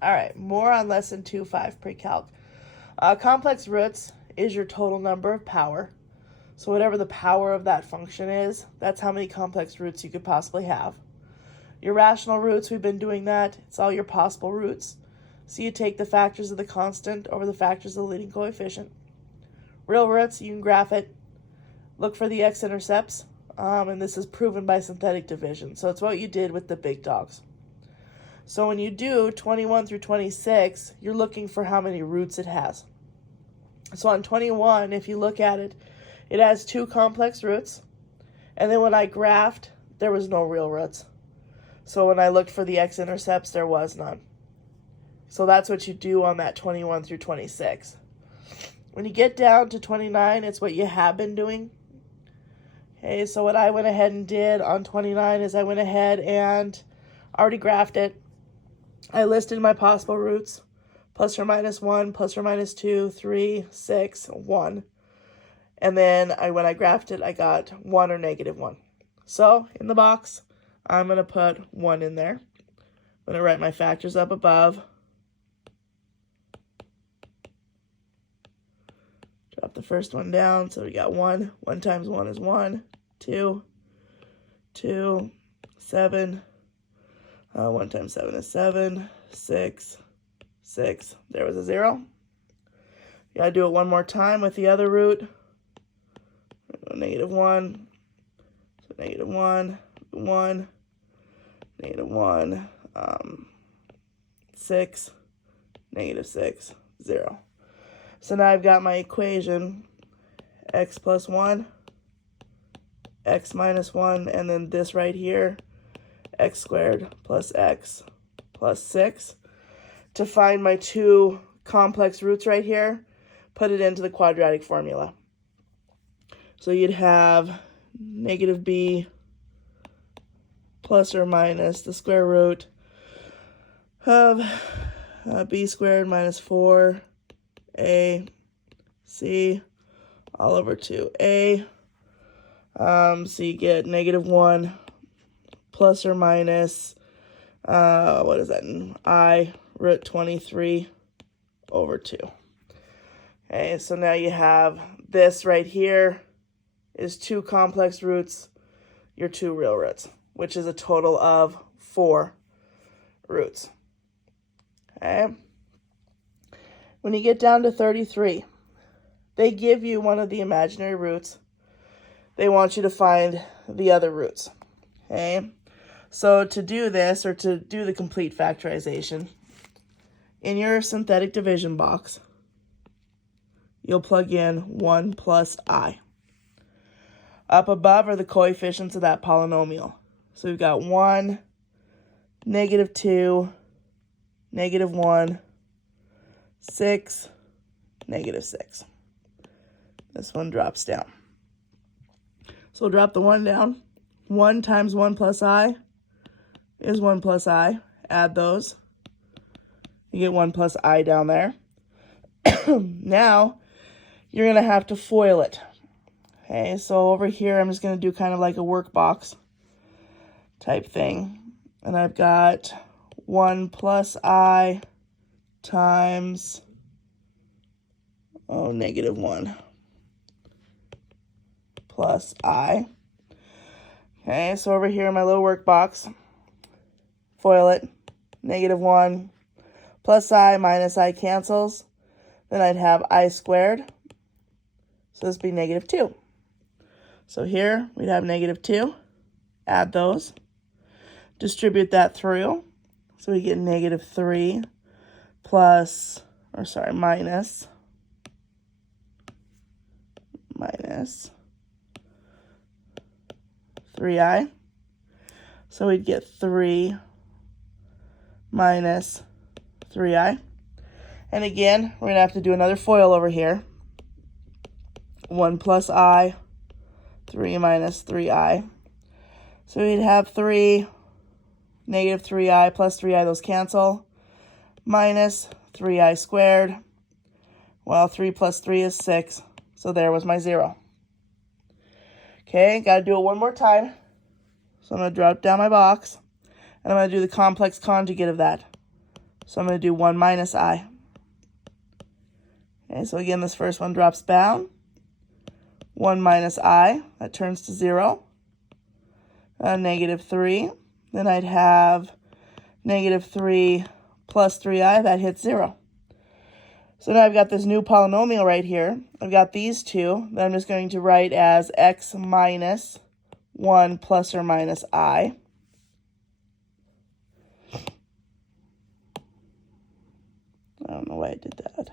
All right, more on lesson 2.5 pre-calc. Complex roots is your total number of power. So whatever the power of that function is, that's how many complex roots you could possibly have. Your rational roots, we've been doing that. It's all your possible roots. So you take the factors of the constant over the factors of the leading coefficient. Real roots, you can graph it. Look for the x-intercepts, and this is proven by synthetic division. So it's what you did with the big dogs. So when you do 21 through 26, you're looking for how many roots it has. So on 21, if you look at it, it has 2 complex roots. And then when I graphed, there was no real roots. So when I looked for the x-intercepts, there was none. So that's what you do on that 21 through 26. When you get down to 29, it's what you have been doing. Okay, so what I went ahead and did on 29 is I went ahead and already graphed it. I listed my possible roots, plus or minus 1, plus or minus 2, 3, 6, 1. And then when I graphed it, I got 1 or negative 1. So in the box, I'm going to put 1 in there. I'm going to write my factors up above. Drop the first one down. So we got 1. 1 times 1 is 1. 2. 2. 7. 1 times 7 is 7. 6. 6. There was a 0. You gotta do it one more time with the other root. Negative 1. So negative 1. 1. Negative 1. 6. Negative 6. 0. So now I've got my equation, x plus 1, x minus 1, and then this right here, x squared plus x plus 6. To find my 2 complex roots right here, put it into the quadratic formula. So you'd have negative b plus or minus the square root of b squared minus 4 a c all over 2a. So you get negative 1 plus or minus, what is that, I root 23 over 2. Okay, so now you have this right here is 2 complex roots, your 2 real roots, which is a total of 4 roots. Okay. When you get down to 33, they give you one of the imaginary roots. They want you to find the other roots. Okay. So to do this, or to do the complete factorization, in your synthetic division box, you'll plug in 1 plus I. Up above are the coefficients of that polynomial. So we've got 1, negative 2, negative 1, 6, negative 6. This one drops down. So we'll drop the 1 down. 1 times 1 plus I is 1 plus I. Add those. You get 1 plus I down there. Now, you're going to have to FOIL it. Okay, so over here, I'm just going to do kind of like a workbox type thing. And I've got 1 plus I times, negative 1 plus I. Okay, so over here in my little workbox, FOIL it, negative 1 plus I minus I cancels. Then I'd have I squared. So this would be negative 2. So here we'd have negative 2. Add those. Distribute that through. So we get negative 3 minus 3i. So we'd get 3 minus 3i. And again, we're going to have to do another FOIL over here. 1 plus I, 3 minus 3i. So we'd have 3, negative 3i plus 3i, those cancel, minus 3i squared. Well, 3 plus 3 is 6, so there was my 0. Okay, got to do it one more time. So I'm going to drop down my box, and I'm going to do the complex conjugate of that. So I'm going to do 1 minus I. Okay, so again, this first one drops down. 1 minus I, that turns to 0. Negative 3. Then I'd have negative 3 plus 3i, that hits 0. So now I've got this new polynomial right here. I've got these two that I'm just going to write as x minus 1 plus or minus I. I don't know why I did that.